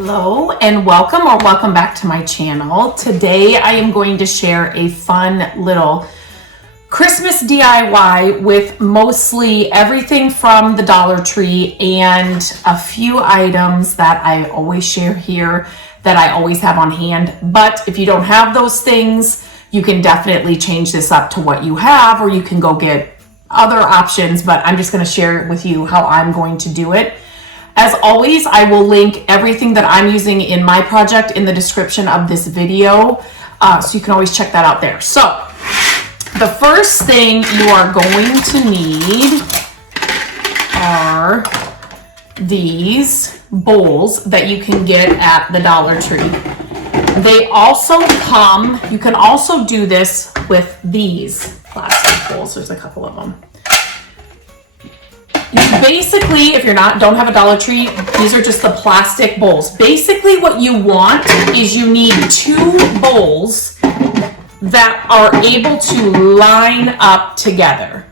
Hello and welcome back to my channel. Today I am going to share a fun little Christmas DIY with mostly everything from the Dollar Tree and a few items that I always share here that I always have on hand. But if you don't have those things, you can definitely change this up to what you have, or you can go get other options, but I'm just going to share with you how I'm going to do it. As always, I will link everything that I'm using in my project in the description of this video, so you can always check that out there. So, the first thing you are going to need are these bowls that you can get at the Dollar Tree. They also come, you can also do this with these plastic bowls. There's a couple of them. Basically, if you're don't have a Dollar Tree, these are just the plastic bowls. Basically, what you want is you need two bowls that are able to line up together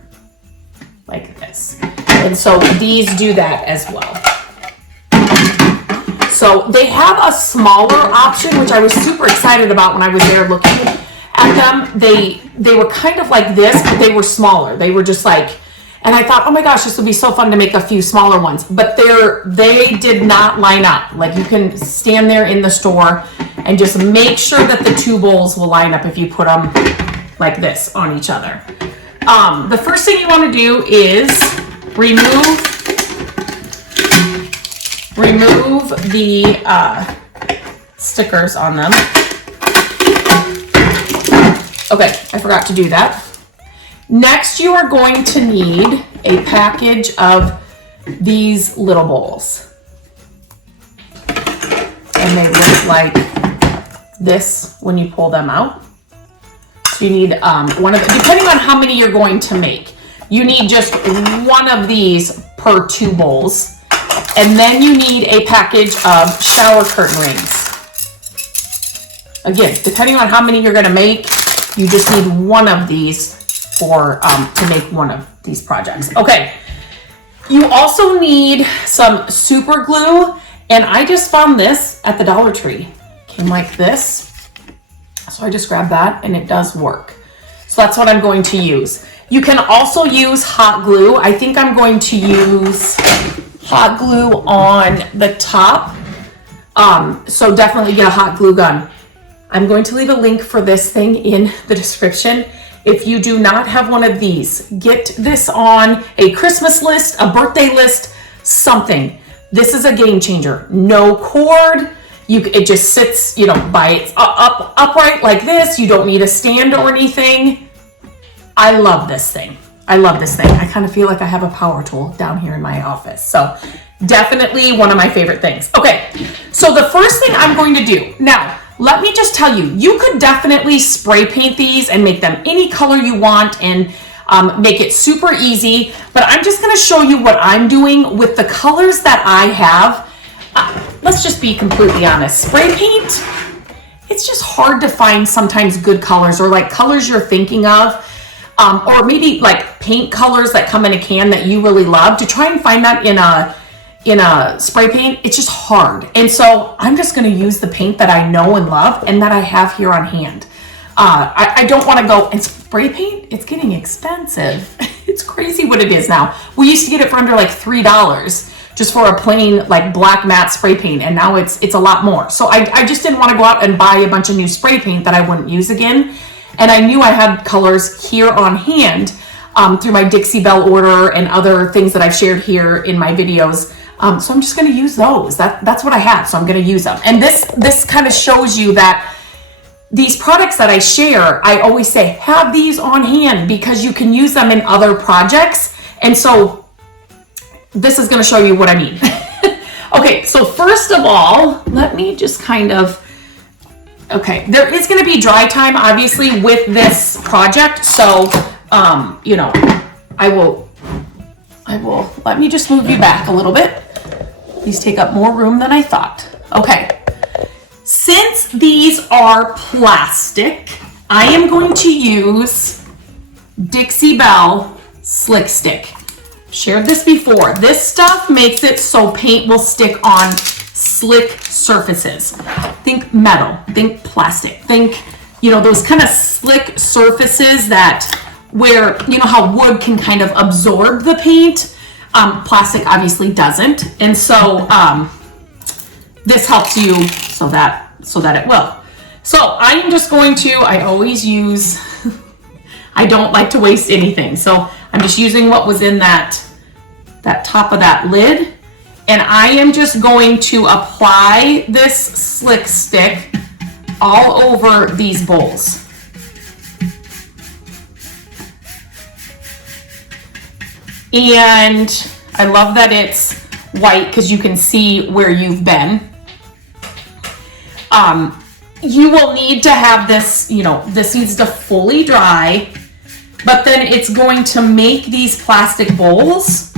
like this. And so these do that as well. So they have a smaller option, which I was super excited about when I was there looking at them. They were kind of like this, but they were smaller. They were just like, and I thought, oh my gosh, this would be so fun to make a few smaller ones. But they did not line up. Like, you can stand there in the store and just make sure that the two bowls will line up if you put them like this on each other. The first thing you want to do is remove the stickers on them. Okay, I forgot to do that. Next, you are going to need a package of these little bowls. And they look like this when you pull them out. So you need one of them, depending on how many you're going to make. You need just one of these per two bowls. And then you need a package of shower curtain rings. Again, depending on how many you're going to make, you just need one of these for to make one of these projects. Okay, you also need some super glue, and I just found this at the Dollar Tree. Came like this, so I just grabbed that, and it does work. So that's what I'm going to use. You can also use hot glue. I think I'm going to use hot glue on the top, so definitely get a hot glue gun. I'm going to leave a link for this thing in the description. If you do not have one of these, get this on a Christmas list, a birthday list, something. This is a game changer. No cord. It just sits, by its upright like this. You don't need a stand or anything. I love this thing. I kind of feel like I have a power tool down here in my office. So definitely one of my favorite things. Okay, so the first thing I'm going to do now, let me just tell you, you could definitely spray paint these and make them any color you want and make it super easy. But I'm just going to show you what I'm doing with the colors that I have. Let's just be completely honest. Spray paint, it's just hard to find sometimes good colors, or like colors you're thinking of, or maybe like paint colors that come in a can that you really love. To try and find that in a spray paint, it's just hard. And so I'm just going to use the paint that I know and love and that I have here on hand. I don't want to go and spray paint. It's getting expensive. It's crazy what it is now. We used to get it for under like $3 just for a plain like black matte spray paint, and now it's a lot more. So I just didn't want to go out and buy a bunch of new spray paint that I wouldn't use again. And I knew I had colors here on hand through my Dixie Belle order and other things that I've shared here in my videos. So I'm just going to use those. That's what I have, so I'm going to use them. And this kind of shows you that these products that I share, I always say, have these on hand because you can use them in other projects. And so this is going to show you what I mean. Okay, so first of all, let me just kind of, okay, there is going to be dry time, obviously, with this project. So, I will, let me just move you back a little bit. These take up more room than I thought. Okay. Since these are plastic, I am going to use Dixie Belle Slick Stick. Shared this before. This stuff makes it so paint will stick on slick surfaces. Think metal, think plastic, think, you know, those kind of slick surfaces that where, you know how wood can kind of absorb the paint. Plastic obviously doesn't. And so this helps you so that it will. So I am just going to, I always use, I don't like to waste anything. So I'm just using what was in that top of that lid. And I am just going to apply this slick stick all over these bowls. And I love that it's white because you can see where you've been. You will need to have this, you know, this needs to fully dry, but then it's going to make these plastic bowls,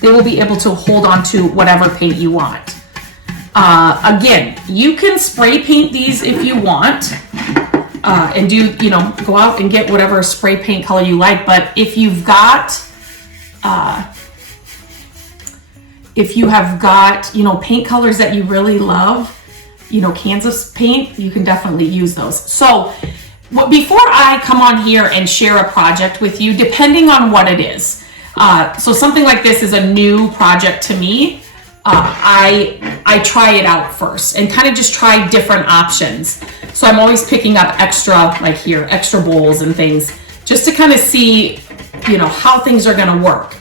they will be able to hold on to whatever paint you want. Again, you can spray paint these if you want, and do, you know, go out and get whatever spray paint color you like. But if you've got, you know, paint colors that you really love, you know, cans of paint, you can definitely use those. So before I come on here and share a project with you, depending on what it is, so something like this is a new project to me, I try it out first and kind of just try different options. So I'm always picking up extra, like here, extra bowls and things, just to kind of see, you know, how things are going to work.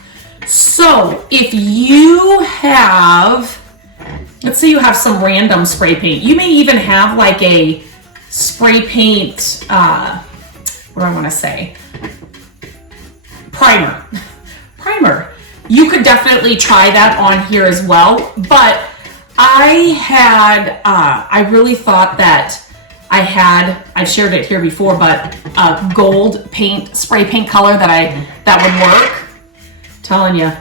So if you have, let's say you have some random spray paint, you may even have like a spray paint, what do I want to say? Primer. You could definitely try that on here as well. But I really thought that I've shared it here before, but gold paint, spray paint color that would work. Telling you,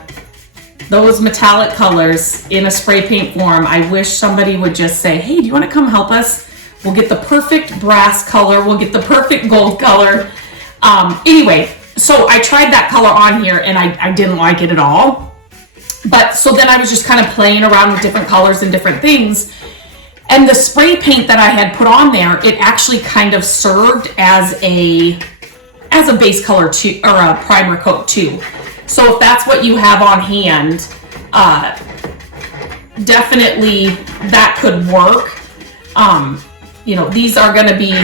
those metallic colors in a spray paint form, I wish somebody would just say, hey, do you want to come help us? We'll get the perfect brass color. We'll get the perfect gold color. Anyway, so I tried that color on here and I didn't like it at all. But so then I was just kind of playing around with different colors and different things. And the spray paint that I had put on there, it actually kind of served as a base color too, or a primer coat too. So if that's what you have on hand, definitely that could work. You know, these are going to be,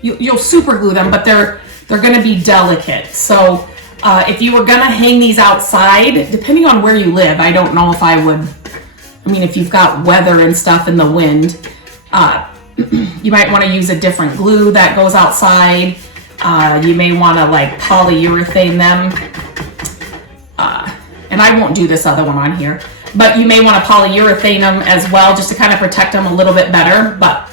you'll super glue them, but they're going to be delicate. So if you were going to hang these outside, depending on where you live, I don't know if I would, I mean, if you've got weather and stuff in the wind, you might want to use a different glue that goes outside. You may want to like polyurethane them. And I won't do this other one on here, but you may want to polyurethane them as well, just to kind of protect them a little bit better. But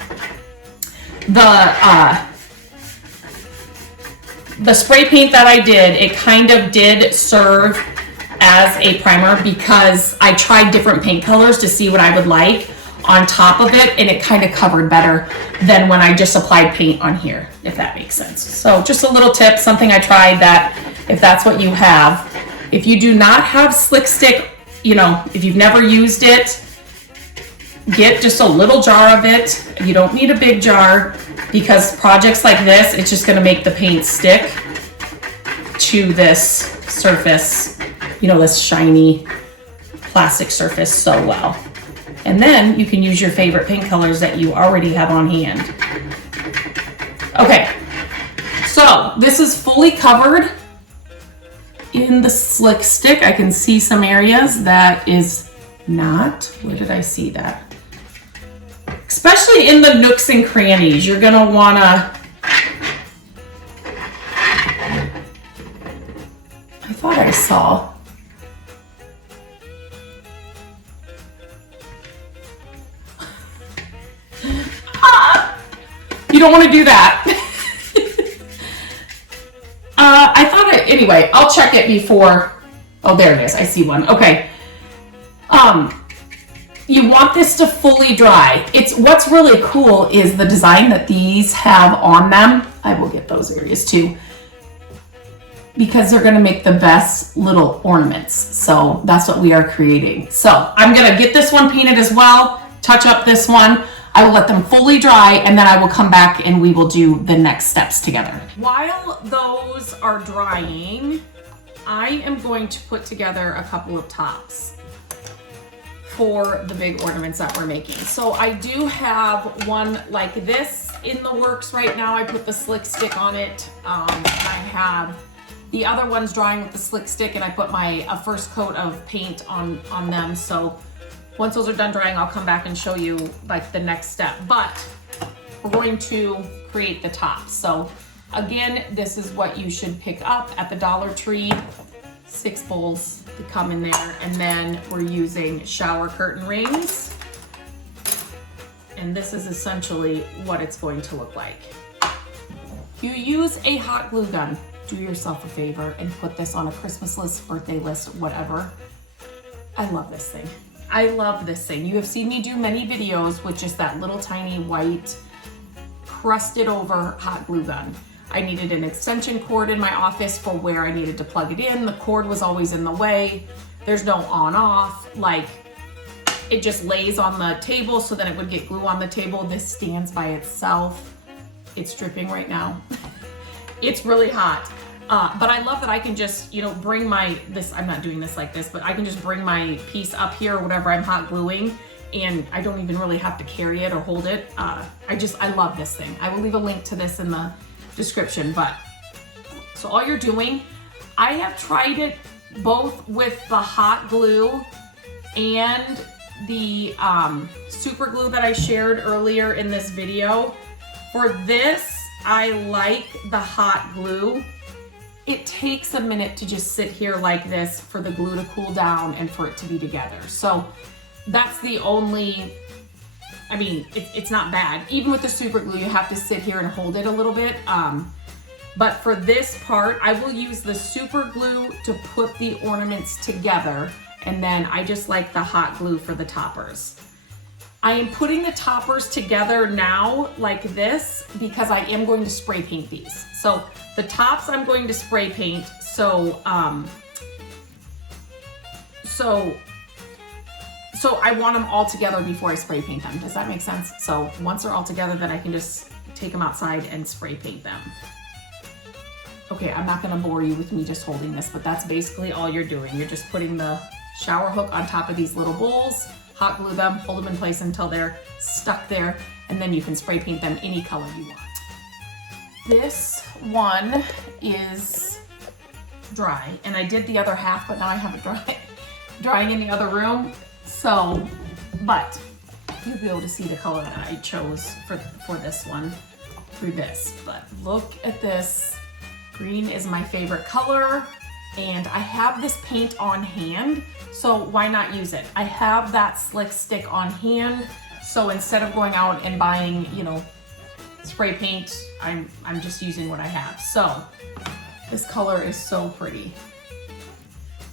the spray paint that I did, it kind of did serve as a primer because I tried different paint colors to see what I would like on top of it, and it kind of covered better than when I just applied paint on here, if that makes sense. So just a little tip, something I tried that if that's what you have. If you do not have slick stick, you know, if you've never used it, get just a little jar of it. You don't need a big jar because projects like this, it's just going to make the paint stick to this surface, you know, this shiny plastic surface so well. And then you can use your favorite paint colors that you already have on hand. Okay, so this is fully covered in the slick stick. I can see some areas that is not. Where did I see that? Especially in the nooks and crannies, you're gonna wanna, I thought I saw. You don't want to do that. I thought it, anyway, I'll check it before. Oh, there it is. I see one. Okay. You want this to fully dry. What's really cool is the design that these have on them. I will get those areas too, because they're going to make the best little ornaments. So that's what we are creating. So I'm going to get this one painted as well. touch up this one. I will let them fully dry, and then I will come back and we will do the next steps together. While those are drying, I am going to put together a couple of tops for the big ornaments that we're making. So I do have one like this in the works right now. I put the slick stick on it. I have the other ones drying with the slick stick, and I put my first coat of paint on them. So once those are done drying, I'll come back and show you like the next step. But we're going to create the tops. So again, this is what you should pick up at the Dollar Tree. 6 bowls to come in there, and then we're using shower curtain rings. And this is essentially what it's going to look like. You use a hot glue gun. Do yourself a favor and put this on a Christmas list, birthday list, whatever. I love this thing. I love this thing. You have seen me do many videos with just that little tiny white crusted over hot glue gun. I needed an extension cord in my office for where I needed to plug it in. The cord was always in the way. There's no on off. Like, it just lays on the table so that it would get glue on the table. This stands by itself. It's dripping right now. It's really hot. But I love that I can just, you know, bring I'm not doing this like this, but I can just bring my piece up here or whatever I'm hot gluing, and I don't even really have to carry it or hold it. I love this thing. I will leave a link to this in the description. But so all you're doing, I have tried it both with the hot glue and the super glue that I shared earlier in this video. For this, I like the hot glue. It takes a minute to just sit here like this for the glue to cool down and for it to be together. So that's the only, I mean, it's not bad. Even with the super glue, you have to sit here and hold it a little bit. But for this part, I will use the super glue to put the ornaments together. And then I just like the hot glue for the toppers. I am putting the toppers together now like this because I am going to spray paint these. So the tops I'm going to spray paint. So I want them all together before I spray paint them. Does that make sense? So once they're all together, then I can just take them outside and spray paint them. Okay, I'm not gonna bore you with me just holding this, but that's basically all you're doing. You're just putting the shower hook on top of these little bowls, hot glue them, hold them in place until they're stuck there, and then you can spray paint them any color you want. This one is dry, and I did the other half, but now I have it drying in the other room. So, but you'll be able to see the color that I chose for this one through this. But look at this. Green is my favorite color, and I have this paint on hand, so why not use it? I have that slick stick on hand, so instead of going out and buying, you know, spray paint, I'm just using what I have. So this color is so pretty.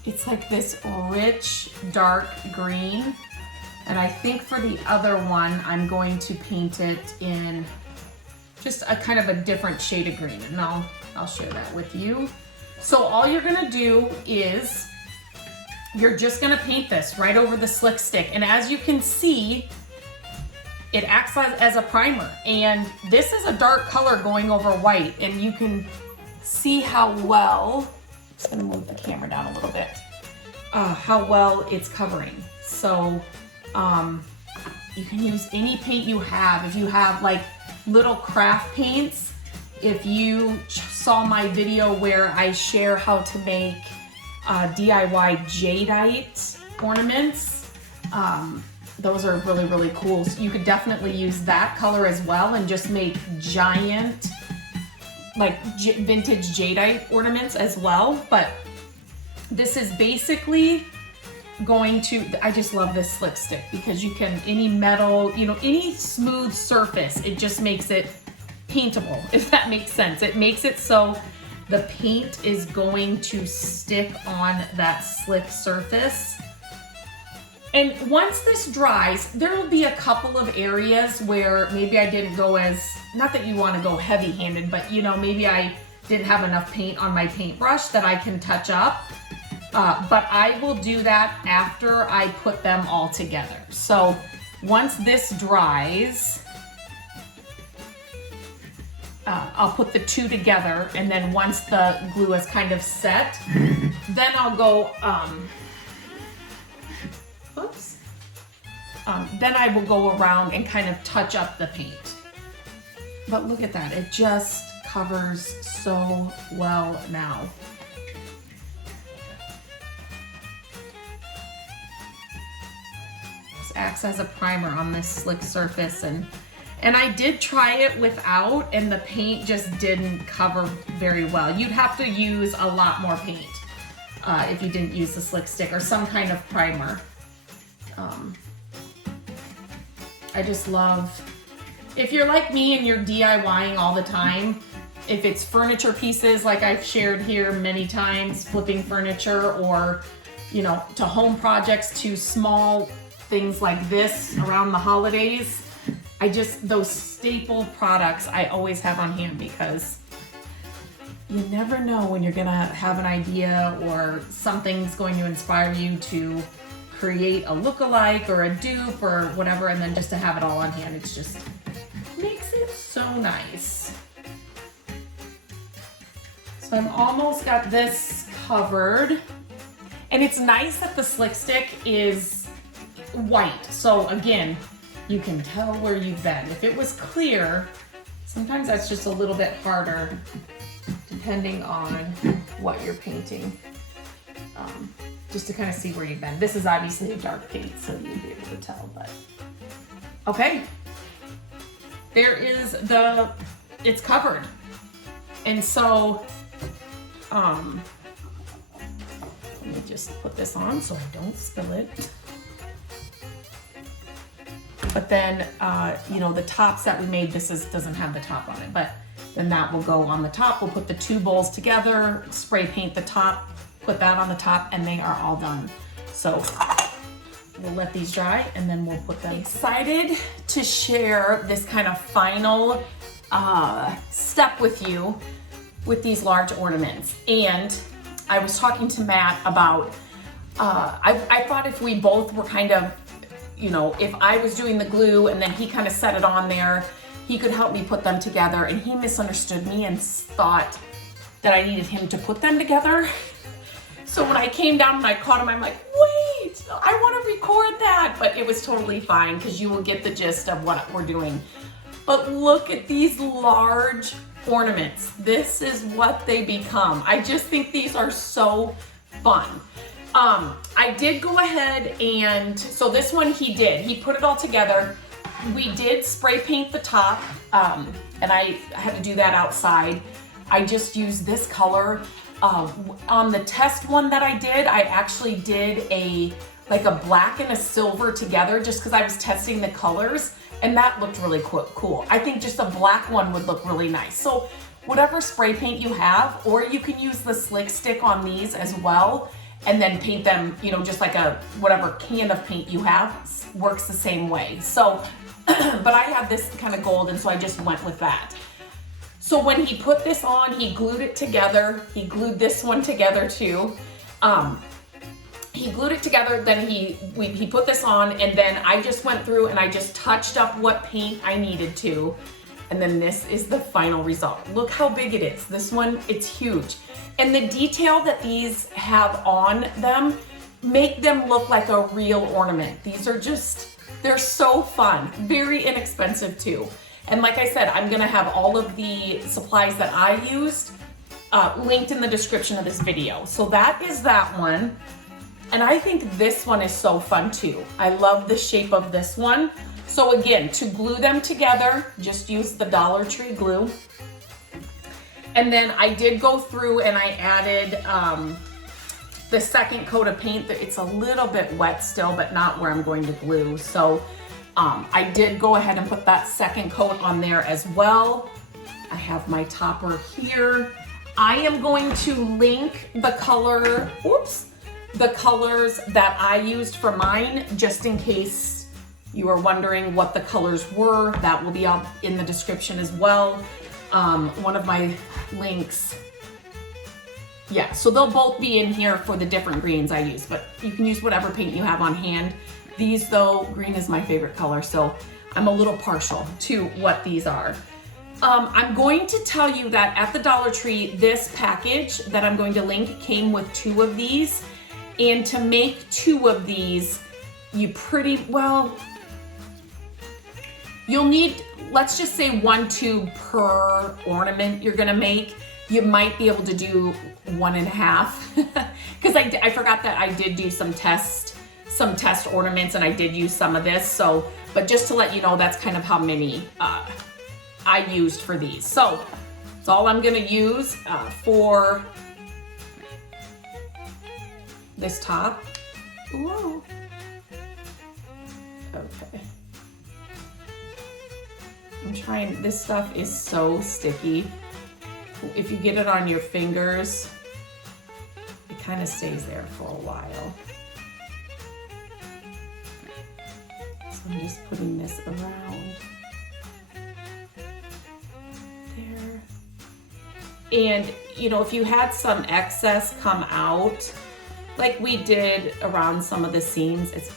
It's like this rich, dark green. And I think for the other one, I'm going to paint it in just a kind of a different shade of green. And I'll share that with you. So all you're gonna do is, you're just gonna paint this right over the slick stick. And as you can see, it acts as a primer. And this is a dark color going over white. And you can see how well, I'm just gonna move the camera down a little bit, how well it's covering. So you can use any paint you have. If you have like little craft paints, if you saw my video where I share how to make DIY jadeite ornaments, those are really, really cool. So you could definitely use that color as well and just make giant, like vintage jadeite ornaments as well. But this is basically going to, I just love this slick stick because you can, any metal, you know, any smooth surface, it just makes it paintable, if that makes sense. It makes it so the paint is going to stick on that slick surface. And once this dries, there will be a couple of areas where maybe I didn't go as, not that you want to go heavy-handed, but you know, maybe I didn't have enough paint on my paintbrush that I can touch up. But I will do that after I put them all together. So once this dries, I'll put the two together, and then once the glue is kind of set, then I'll go, then I will go around and kind of touch up the paint. But look at that, it just covers so well now. This acts as a primer on this slick surface, and I did try it without, and the paint just didn't cover very well. You'd have to use a lot more paint if you didn't use the slick stick or some kind of primer. I just love, if you're like me and you're DIYing all the time, if it's furniture pieces like I've shared here many times, flipping furniture, or, you know, to home projects, to small things like this around the holidays, those staple products I always have on hand, because you never know when you're gonna have an idea or something's going to inspire you to create a look-alike or a dupe or whatever, and then just to have it all on hand, it's just makes it so nice. So I'm almost got this covered, and it's nice that the slick stick is white, so again, you can tell where you've been. If it was clear, sometimes that's just a little bit harder depending on what you're painting, just to kind of see where you've been. This is obviously a dark paint, so you'll be able to tell, but okay. There is it's covered. And so, let me just put this on so I don't spill it. But then, you know, the tops that we made, doesn't have the top on it, but then that will go on the top. We'll put the two bowls together, spray paint the top, put that on the top, and they are all done. So we'll let these dry, and then we'll put them. Excited to share this kind of final step with you with these large ornaments. And I was talking to Matt about, I thought if we both were kind of, you know, if I was doing the glue and then he kind of set it on there, he could help me put them together, and he misunderstood me and thought that I needed him to put them together. So when I came down and I caught him, I'm like, wait, I want to record that. But it was totally fine, because you will get the gist of what we're doing. But look at these large ornaments. This is what they become. I just think these are so fun. I did go ahead and, so this one he put it all together. We did spray paint the top, and I had to do that outside. I just used this color. On the test one that I did, I actually did like a black and a silver together, just because I was testing the colors, and that looked really cool. I think just a black one would look really nice. So whatever spray paint you have, or you can use the slick stick on these as well, and then paint them, you know, just like whatever can of paint you have, works the same way. So, but I had this kind of gold, and so I just went with that. So when he put this on, he glued it together. He glued this one together too. He glued it together, then he put this on, and then I just went through and I just touched up what paint I needed to. And then this is the final result. Look how big it is. This one, it's huge. And the detail that these have on them make them look like a real ornament. These are just, they're so fun. Very inexpensive too. And like I said, I'm gonna have all of the supplies that I used linked in the description of this video. So that is that one. And I think this one is so fun too. I love the shape of this one. So again, to glue them together, just use the Dollar Tree glue. And then I did go through and I added the second coat of paint. It's a little bit wet still, but not where I'm going to glue. So I did go ahead and put that second coat on there as well. I have my topper here. I am going to link the the colors that I used for mine, just in case you are wondering what the colors were. That will be up in the description as well. One of my links. Yeah, so they'll both be in here for the different greens I use, but you can use whatever paint you have on hand. These though, green is my favorite color, so I'm a little partial to what these are. I'm going to tell you that at the Dollar Tree, this package that I'm going to link came with 2 of these. And to make 2 of these, you'll need, let's just say 1 tube per ornament you're gonna make. You might be able to do 1.5 because I forgot that I did do some test ornaments and I did use some of this. So, but just to let you know, that's kind of how many I used for these. So it's all I'm gonna use for this top. Whoa. Okay. I'm trying, this stuff is so sticky. If you get it on your fingers, it kind of stays there for a while. So I'm just putting this around there. And you know, if you had some excess come out, like we did around some of the seams, it's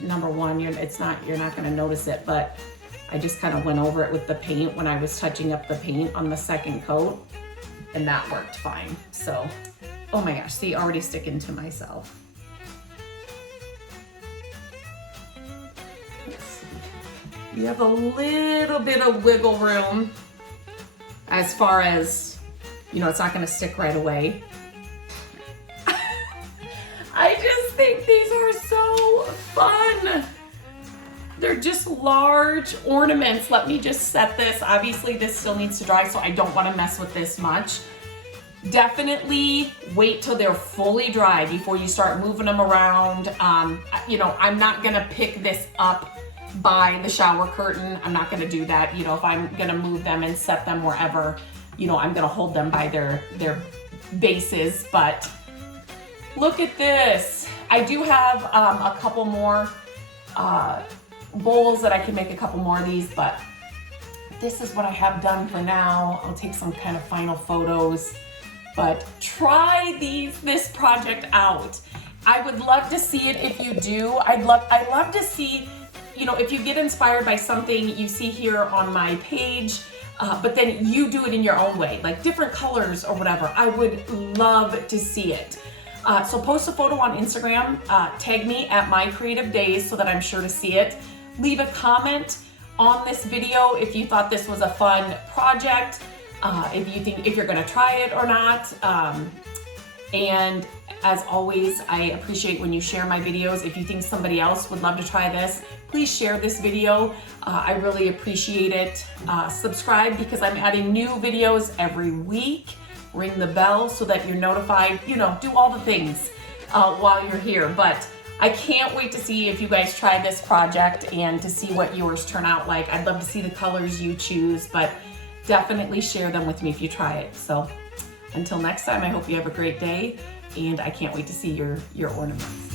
number one, you're not gonna notice it, but I just kind of went over it with the paint when I was touching up the paint on the second coat, and that worked fine. So, oh my gosh, see, already sticking to myself. Let's see. You have a little bit of wiggle room as far as, you know, it's not gonna stick right away. I just think these are so fun. They're just large ornaments. Let me just set this. Obviously, this still needs to dry, so I don't want to mess with this much. Definitely wait till they're fully dry before you start moving them around. You know, I'm not gonna pick this up by the shower curtain. I'm not gonna do that. You know, if I'm gonna move them and set them wherever, you know, I'm gonna hold them by their bases, but look at this. I do have a couple more bowls that I can make a couple more of these, but this is what I have done for now. I'll take some kind of final photos, but try this project out. I would love to see it if you do. I'd love to see, you know, if you get inspired by something you see here on my page, but then you do it in your own way, like different colors or whatever. I would love to see it. So post a photo on Instagram, tag me at My Creative Days so that I'm sure to see it. Leave a comment on this video if you thought this was a fun project, if you're gonna try it or not. And as always, I appreciate when you share my videos. If you think somebody else would love to try this, please share this video. I really appreciate it. Subscribe because I'm adding new videos every week. Ring the bell so that you're notified, you know, do all the things while you're here. But I can't wait to see if you guys try this project and to see what yours turn out like. I'd love to see the colors you choose, but definitely share them with me if you try it. So until next time, I hope you have a great day, and I can't wait to see your ornaments.